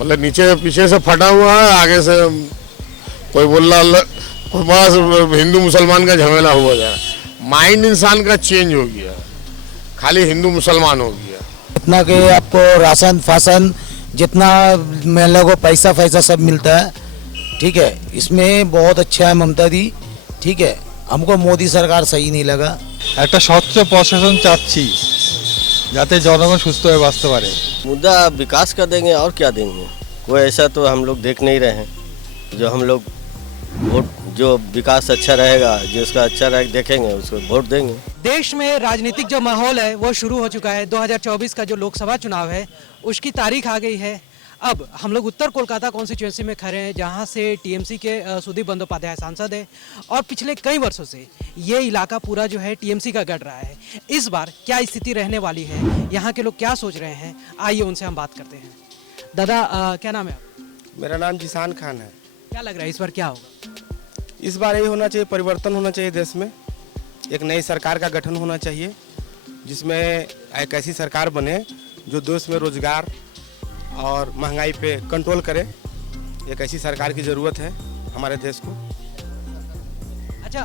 मतलब नीचे पीछे से फटा हुआ है, आगे से कोई बोल रहा, बस हिंदू मुसलमान का झमेला हुआ जा रहा है। माइंड इंसान का चेंज हो गया, खाली हिंदू मुसलमान हो गया। इतना कि आपको राशन फासन जितना महिला को पैसा फैसा सब मिलता है, ठीक है, इसमें बहुत अच्छा है ममता दी, ठीक है। हमको मोदी सरकार सही नहीं लगा। একটা স্বচ্ছ প্রশাসন চাচ্ছি যাতে জনগণ সুস্থ হয়ে বাঁচতে পারে। मुद्दा विकास का देंगे और क्या देंगे, कोई ऐसा तो हम लोग देख नहीं रहे हैं। जो हम लोग वोट, जो विकास अच्छा रहेगा, जिसका अच्छा रहेगा देखेंगे, उसको वोट देंगे। देश में राजनीतिक जो माहौल है वो शुरू हो चुका है। 2024 का जो लोकसभा चुनाव है उसकी तारीख आ गई है। अब हम लोग उत्तर कोलकाता कॉन्स्टिट्यूंसी में खड़े हैं, जहां से टीएमसी के सुदीप बंदोपाध्याय सांसद है और पिछले कई वर्षों से ये इलाका पूरा जो है टीएमसी का गढ़ रहा है। इस बार क्या स्थिति रहने वाली है, यहाँ के लोग क्या सोच रहे हैं, आइए उनसे हम बात करते हैं। दादा क्या नाम है आप? मेरा नाम जिसान खान है। क्या लग रहा है इस बार क्या होगा? इस बार यही होना चाहिए, परिवर्तन होना चाहिए देश में। एक नई सरकार का गठन होना चाहिए, जिसमें एक ऐसी सरकार बने जो देश में रोजगार और महंगाई पे कंट्रोल करे। एक ऐसी सरकार की ज़रूरत है हमारे देश को। अच्छा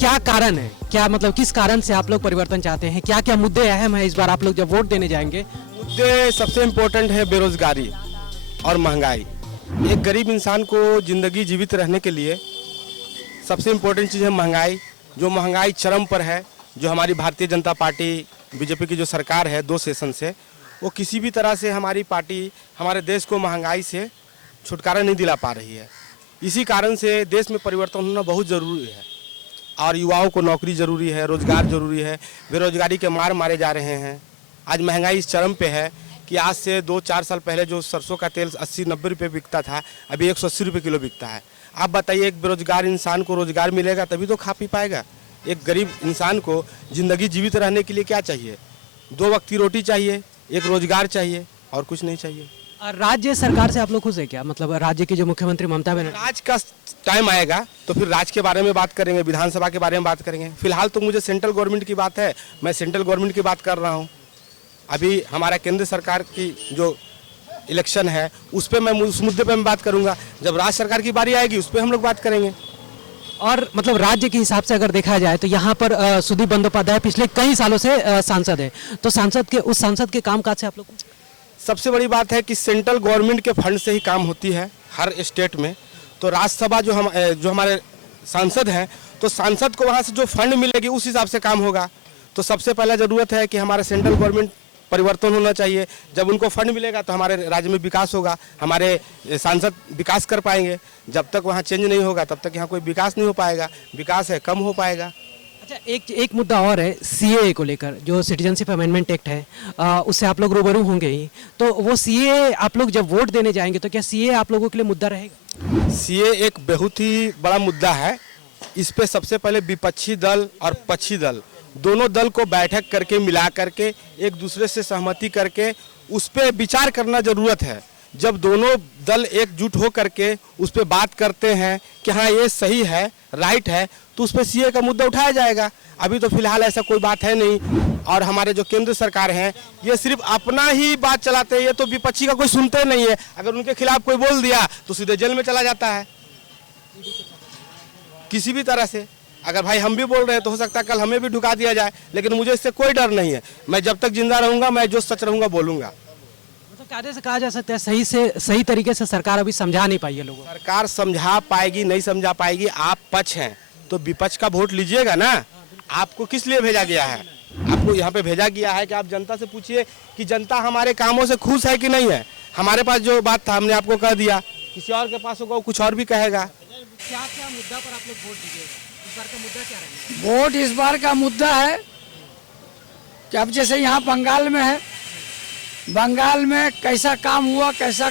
क्या कारण है, क्या मतलब किस कारण से आप लोग परिवर्तन चाहते हैं? क्या क्या मुद्दे अहम है इस बार आप लोग जब वोट देने जाएंगे? मुद्दे सबसे इम्पोर्टेंट है बेरोजगारी और महंगाई। एक गरीब इंसान को ज़िंदगी जीवित रहने के लिए सबसे इम्पोर्टेंट चीज़ है महंगाई। जो महंगाई चरम पर है, जो हमारी भारतीय जनता पार्टी बीजेपी की जो सरकार है 2 सेशन से, वो किसी भी तरह से हमारी पार्टी हमारे देश को महंगाई से छुटकारा नहीं दिला पा रही है। इसी कारण से देश में परिवर्तन होना बहुत ज़रूरी है और युवाओं को नौकरी ज़रूरी है, रोज़गार ज़रूरी है। बेरोजगारी के मार मारे जा रहे हैं। आज महंगाई इस चरम पे है कि आज से 2-4 साल पहले जो सरसों का तेल 80-90 रुपये बिकता था, अभी 180 रुपये किलो बिकता है। आप बताइए, एक बेरोजगार इंसान को रोज़गार मिलेगा तभी तो खा पी पाएगा। एक गरीब इंसान को ज़िंदगी जीवित रहने के लिए क्या चाहिए? 2 वक्त की रोटी चाहिए, एक रोजगार चाहिए और कुछ नहीं चाहिए। और राज्य सरकार से आप लोग खुश है क्या? मतलब राज्य के जो मुख्यमंत्री ममता बनर्जी, राज का टाइम आएगा तो फिर राज के बारे में बात करेंगे, विधानसभा के बारे में बात करेंगे। फिलहाल तो मुझे सेंट्रल गवर्नमेंट की बात है, मैं सेंट्रल गवर्नमेंट की बात कर रहा हूँ। अभी हमारा केंद्र सरकार की जो इलेक्शन है उस पर मैं उस मुद्दे पर मैं बात करूँगा। जब राज्य सरकार की बारी आएगी उस पर हम लोग बात करेंगे। और मतलब राज्य के हिसाब से अगर देखा जाए तो यहाँ पर सुदीप बंदोपाध्याय पिछले कई सालों से सांसद है, तो उस सांसद के काम काज से आप लोग सबसे बड़ी बात है कि सेंट्रल गवर्नमेंट के फंड से ही काम होती है हर स्टेट में। तो राज्यसभा जो हमारे सांसद हैं, तो सांसद को वहाँ से जो फंड मिलेगी उस हिसाब से काम होगा। तो सबसे पहला ज़रूरत है कि हमारे सेंट्रल गवर्नमेंट परिवर्तन होना चाहिए। जब उनको फंड मिलेगा तो हमारे राज्य में विकास होगा, हमारे सांसद विकास कर पाएंगे। जब तक वहाँ चेंज नहीं होगा तब तक यहाँ कोई विकास नहीं हो पाएगा, विकास है कम हो पाएगा। अच्छा एक मुद्दा और है सीएए को लेकर, जो सिटीजनशिप अमेंडमेंट एक्ट है, उससे आप लोग रूबरू होंगे ही, तो वो सीएए आप लोग जब वोट देने जाएंगे तो क्या सीएए आप लोगों के लिए मुद्दा रहेगा? सीएए एक बहुत ही बड़ा मुद्दा है। इस पे सबसे पहले विपक्षी दल और पक्षी दल दोनों दल को बैठक करके मिला करके एक दूसरे से सहमति करके उस पर विचार करना ज़रूरत है। जब दोनों दल एकजुट हो करके उस पर बात करते हैं कि हाँ ये सही है, राइट है, तो उस पर सीए का मुद्दा उठाया जाएगा। अभी तो फिलहाल ऐसा कोई बात है नहीं। और हमारे जो केंद्र सरकार हैं ये सिर्फ अपना ही बात चलाते हैं, ये तो विपक्षी का कोई सुनते नहीं है। अगर उनके खिलाफ कोई बोल दिया तो सीधे जेल में चला जाता है किसी भी तरह से। अगर भाई हम भी बोल रहे हैं तो हो सकता है कल हमें भी ढुका दिया जाए, लेकिन मुझे इससे कोई डर नहीं है। मैं जब तक जिंदा रहूंगा मैं जो सच रहूंगा बोलूंगा। कायदे से कहा जा सकता है सही तरीके से सरकार अभी समझा नहीं पाई है लोगों को। सरकार समझा पाएगी नहीं समझा पाएगी, आप पक्ष हैं तो विपक्ष का वोट लीजिएगा ना। आपको किस लिए भेजा गया है? आपको यहाँ पे भेजा गया है कि आप जनता से पूछिए कि जनता हमारे कामों से खुश है कि नहीं है। हमारे पास जो बात था हमने आपको कह दिया, किसी और के पास होगा वो कुछ और भी कहेगा। क्या क्या मुद्दा पर आप लोग वोट दीजिएगा? इस बार का मुद्दा क्या रहेगा? वोट इस बार का मुद्दा है कि अब जैसे यहाँ बंगाल में है, बंगाल में कैसा काम हुआ कैसा,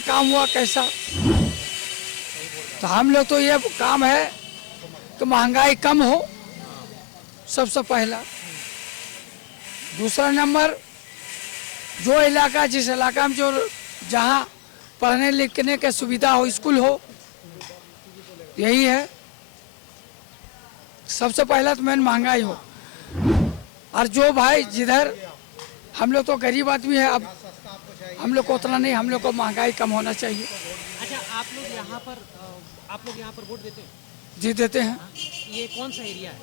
तो हम लोग तो ये काम है कि महंगाई कम हो सबसे पहला। दूसरा नंबर, जो इलाका जिस इलाका में जो जहाँ पढ़ने लिखने के सुविधा हो, स्कूल हो, यही है सबसे पहला। तो मेन महंगाई हो। और जो भाई जिधर हम लोग तो गरीब आदमी है, अब हम लोग को उतना नहीं, हम लोग को महंगाई कम होना चाहिए। अच्छा, आप लोग यहाँ पर वोट देते हैं? जी देते हैं। ये कौन सा एरिया है?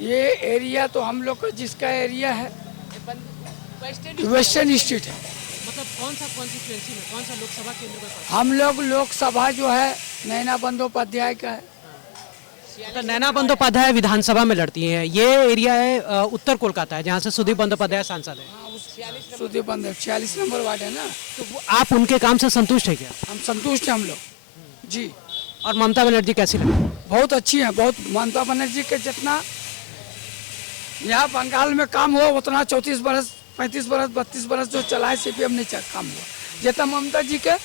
ये एरिया तो हम लोग का जिसका एरिया है वेस्टर्न स्टेट है। मतलब कौन सा कॉन्स्टिट्यूएंसी में, कौन सा लोकसभा केंद्र में पड़ता हम लोग लोकसभा जो है नैना बंदोपाध्याय का है। है? तो नैना बंदोपाध्याय विधानसभा में लड़ती हैं। ये एरिया है उत्तर कोलकाता है, जहाँ से सुदीप बंदोपाध्याय सांसद है। सुदीप बंदो 46 नंबर वार्ड है ना। तो आप उनके काम से संतुष्ट है क्या? हम संतुष्ट हैं हम लोग जी। और ममता बनर्जी कैसी लगी? बहुत अच्छी है, बहुत। ममता बनर्जी के जितना यहाँ बंगाल में काम हुआ उतना 34 बरस 35 बरस 32 बरस जो चलाए सीपीएम नहीं काम हुआ जितना ममता जी के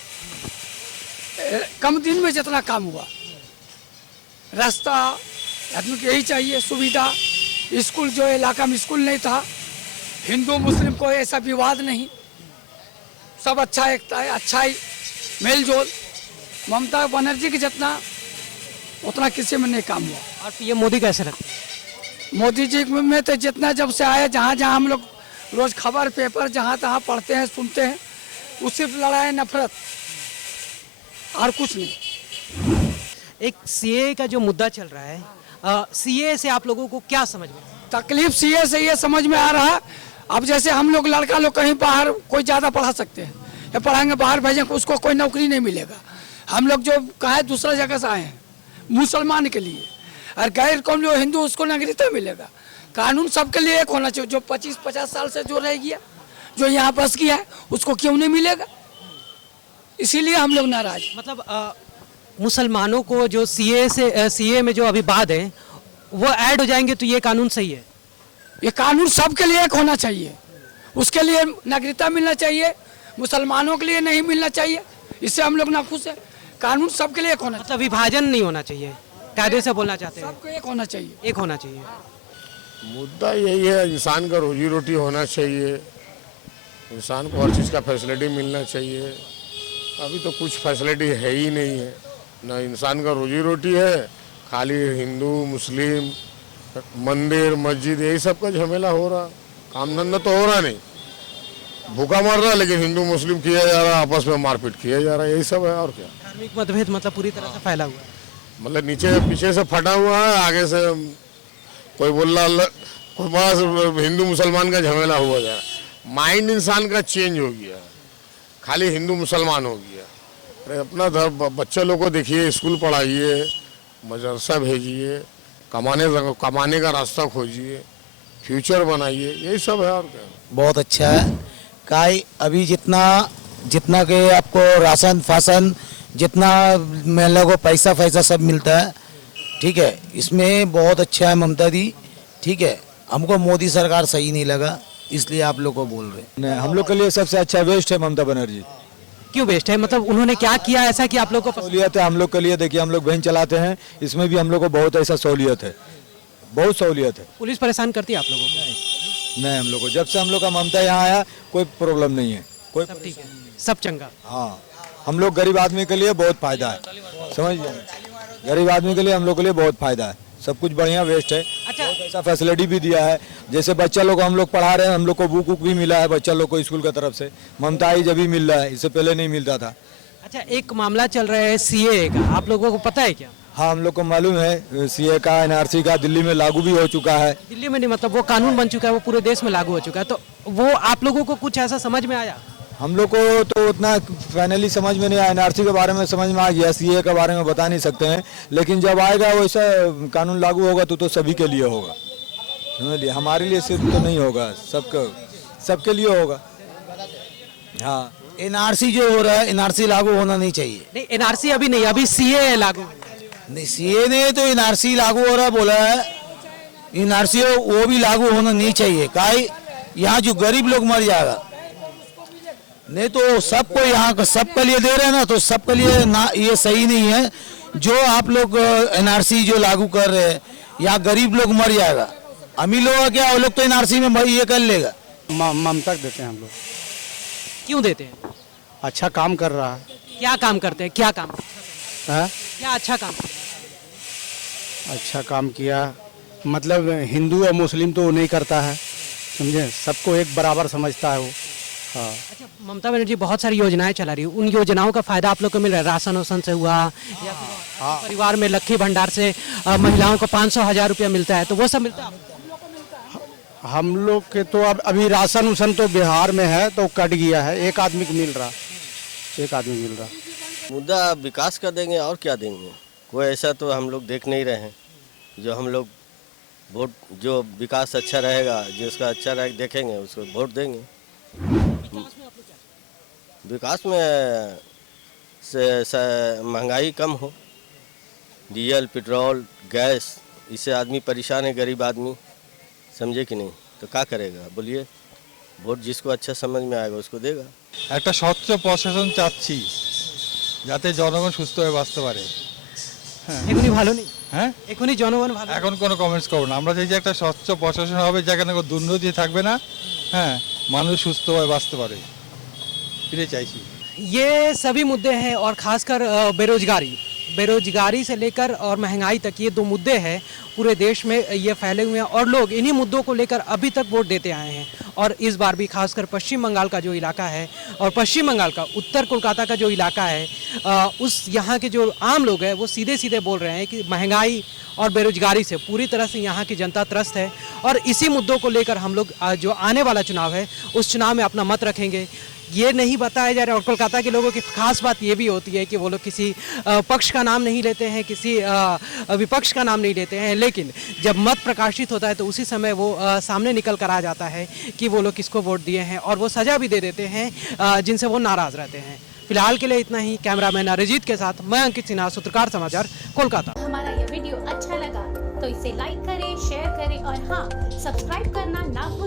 कम दिन में जितना काम हुआ। रास्ता आदमी को यही चाहिए, सुविधा। स्कूल जो इलाका में स्कूल नहीं था, हिंदू मुस्लिम को ऐसा विवाद नहीं, सब अच्छा एकता है, अच्छा ही मेल जोल। ममता बनर्जी के जितना उतना किसी में नहीं काम हुआ। और पीएम मोदी कैसे लगते हैं? मोदी जी में तो जितना जब से आए, जहाँ जहाँ हम लोग रोज खबर पेपर जहाँ तहाँ पढ़ते हैं सुनते हैं, वो सिर्फ लड़ाई नफरत और कुछ नहीं। एक सीए का जो मुद्दा चल रहा है, सीए से आप लोगों को क्या समझ में? तकलीफ सीए से ये समझ में आ रहा है, अब जैसे हम लोग लड़का लोग कहीं बाहर कोई ज़्यादा पढ़ा सकते हैं या पढ़ाएंगे बाहर भेजेंगे, उसको कोई नौकरी नहीं मिलेगा। हम लोग जो कहा दूसरा जगह से आए हैं मुसलमान के लिए, और गैर कौम जो हिंदू उसको नागरिकता मिलेगा। कानून सबके लिए एक होना चाहिए। जो 25-50 साल से जो रह गया, जो यहाँ बस गया है, उसको क्यों नहीं मिलेगा? इसीलिए हम लोग नाराज। मतलब मुसलमानों को जो सीए में जो अभी बाद है वो ऐड हो जाएंगे, तो ये कानून सही है? ये कानून सबके लिए एक होना चाहिए। उसके लिए नागरिकता मिलना चाहिए, मुसलमानों के लिए नहीं मिलना चाहिए। इससे हम लोग नाखुश हैं। कानून सबके लिए एक होना चाहिए। मतलब विभाजन नहीं होना चाहिए, कायदे से बोलना चाहते हैं? सबको एक होना चाहिए। एक होना चाहिए। मुद्दा यही है, इंसान का रोजी रोटी होना चाहिए, इंसान को हर चीज़ का फैसिलिटी मिलना चाहिए। अभी तो कुछ फैसिलिटी है ही नहीं है, ना इंसान का रोजी रोटी है, खाली हिंदू मुस्लिम मंदिर मस्जिद यही सब का झमेला हो रहा, काम धंधा तो हो रहा नहीं, भूखा मर रहा, लेकिन हिंदू मुस्लिम किया जा रहा, आपस में मारपीट किया जा रहा, यही सब है और क्या। धार्मिक मतभेद मतलब पूरी तरह से फैला हुआ है। मतलब नीचे पीछे से फटा हुआ है, आगे से कोई बोल रहा, कोई बड़ा हिंदू मुसलमान का झमेला हुआ जा रहा। माइंड इंसान का चेंज हो गया, खाली हिंदू मुसलमान हो गया। अरे अपना बच्चे लोग को देखिए, स्कूल पढ़ाइए, मदरसा भेजिए, कमाने का रास्ता खोजिए, फ्यूचर बनाइए, यही सब है और क्या। बहुत अच्छा है। काई अभी जितना के आपको राशन फासन जितना महिला को पैसा फैसा सब मिलता है, ठीक है, इसमें बहुत अच्छा है ममता दी, ठीक है। हमको मोदी सरकार सही नहीं लगा, इसलिए आप लोग को बोल रहे हैं। नहीं, हम लोग के लिए सबसे अच्छा बेस्ट है ममता बनर्जी। क्यों बेस्ट है? मतलब उन्होंने क्या किया ऐसा कि आप लोग को पसंद? सहूलियत है हम लोग के लिए। देखिए हम लोग वैन चलाते हैं, इसमें भी हम लोग को बहुत ऐसा सहूलियत है, बहुत सहूलियत है। पुलिस परेशान करती है आप लोगों को? नहीं, हम लोग को जब से हम लोग का ममता यहाँ आया कोई प्रॉब्लम नहीं है, कोई। सब ठीक है, सब चंगा। हाँ, हम लोग गरीब आदमी के लिए बहुत फायदा है, समझ गए? गरीब आदमी के लिए हम लोग के लिए बहुत फायदा है, सब कुछ बढ़िया बेस्ट है। अच्छा, ऐसा फैसिलिटी भी दिया है, जैसे बच्चा लोग हम लोग पढ़ा रहे हैं, हम लोग को बुक भी मिला है बच्चा लोग को स्कूल की तरफ से। ममता आई जब भी मिल रहा है, इससे पहले नहीं मिलता था। अच्छा, एक मामला चल रहा है सीए का, आप लोगों को पता है क्या? हाँ, हम लोग को मालूम है, सीए का एनआरसी का दिल्ली में लागू भी हो चुका है। दिल्ली में नहीं, मतलब वो कानून बन चुका है, वो पूरे देश में लागू हो चुका है। तो वो आप लोगों को कुछ ऐसा समझ में आया? हम लोग को तो उतना फाइनली समझ में नहीं आया, एनआरसी के बारे में समझ में आ गया, सीए के बारे में बता नहीं सकते हैं, लेकिन जब आएगा वैसा कानून लागू होगा तो सभी के लिए होगा, समझ लिए? हमारे लिए सिर्फ तो नहीं होगा, सबके लिए होगा। हाँ, एनआरसी जो हो रहा है, एनआरसी लागू होना नहीं चाहिए। नहीं, एनआरसी अभी नहीं, अभी सीए है लागू। नहीं, सीए ने तो एनआरसी लागू हो रहा बोला है, एनआरसी वो भी लागू होना नहीं चाहिए। काई यहाँ जो गरीब लोग मर जाएगा, नहीं तो सबको यहाँ का सबके लिए दे रहे हैं ना, तो सबके लिए ना, ये सही नहीं है। जो आप लोग एनआरसी जो लागू कर रहे हैं, यहाँ गरीब लोग मर जाएगा, अमीर लोग क्या, वो लोग तो एनआरसी में ये कर लेगा। ममता देते हैं हम लोग। क्यों देते हैं? अच्छा काम कर रहा है। क्या काम करते हैं? क्या काम? है? क्या अच्छा काम करते हैं? अच्छा काम किया, मतलब हिंदू और मुस्लिम तो नहीं करता है, समझे? सबको एक बराबर समझता है वो। हाँ। अच्छा, ममता बनर्जी बहुत सारी योजनाएं चला रही है, उन योजनाओं का फायदा आप लोग को मिल रहा है? राशन वासन से हुआ या फिर परिवार में लक्ष्मी भंडार से महिलाओं को 500-1000 रुपया मिलता है, तो वो सब मिलता है आपको? हम लोग के तो अब अभी राशन उसन तो बिहार में है तो कट गया है, एक आदमी को मिल रहा, एक आदमी मिल रहा। मुद्दा विकास का देंगे और क्या देंगे, कोई ऐसा तो हम लोग देख नहीं रहे हैं। जो हम लोग वोट, जो विकास अच्छा रहेगा, जिसका अच्छा रहेगा देखेंगे उसको वोट देंगे। विकास में से महंगाई कम हो, डीजल पेट्रोल गैस, इससे आदमी परेशान है, गरीब आदमी, समझे कि नहीं? तो क्या करेगा बोलिए? वोट जिसको अच्छा समझ में आएगा उसको देगा। একটা স্বচ্ছ প্রশাসন চাচ্ছি যাতে জনগণ সুস্থভাবে বাঁচতে পারে। এখনই ভালো নেই, হ্যাঁ, এখনই জনগণ ভালো। এখন কোনো কমেন্টস করব না, আমরা চাই যে একটা স্বচ্ছ প্রশাসন হবে যেখানে কোনো দুর্নীতি থাকবে না, হ্যাঁ, মানুষ সুস্থভাবে বাঁচতে পারে, এটাই চাইছি। ये सभी मुद्दे हैं और खासकर बेरोजगारी से लेकर और महंगाई तक, ये दो मुद्दे हैं पूरे देश में ये फैले हुए हैं और लोग इन्हीं मुद्दों को लेकर अभी तक वोट देते आए हैं। और इस बार भी खासकर पश्चिम बंगाल का जो इलाका है और पश्चिम बंगाल का उत्तर कोलकाता का जो इलाका है, उस यहाँ के जो आम लोग हैं वो सीधे सीधे बोल रहे हैं कि महंगाई और बेरोजगारी से पूरी तरह से यहाँ की जनता त्रस्त है और इसी मुद्दों को लेकर हम लोग जो आने वाला चुनाव है उस चुनाव में अपना मत रखेंगे। ये नहीं बताया जा रहा। और कोलकाता के लोगों की खास बात ये भी होती है कि वो लोग किसी पक्ष का नाम नहीं लेते हैं, किसी विपक्ष का नाम नहीं लेते हैं, लेकिन जब मत प्रकाशित होता है तो उसी समय वो सामने निकल कर आ जाता है कि वो लोग किसको वोट दिए हैं और वो सजा भी दे देते हैं जिनसे वो नाराज़ रहते हैं। फिलहाल के लिए इतना ही। कैमरामैन अरिजीत के साथ मैं अंकित सिन्हा, सूत्रकार समाचार, कोलकाता। हमारा ये वीडियो अच्छा लगा तो इसे लाइक करें, शेयर करें और हाँ, सब्सक्राइब करना ना भूलें।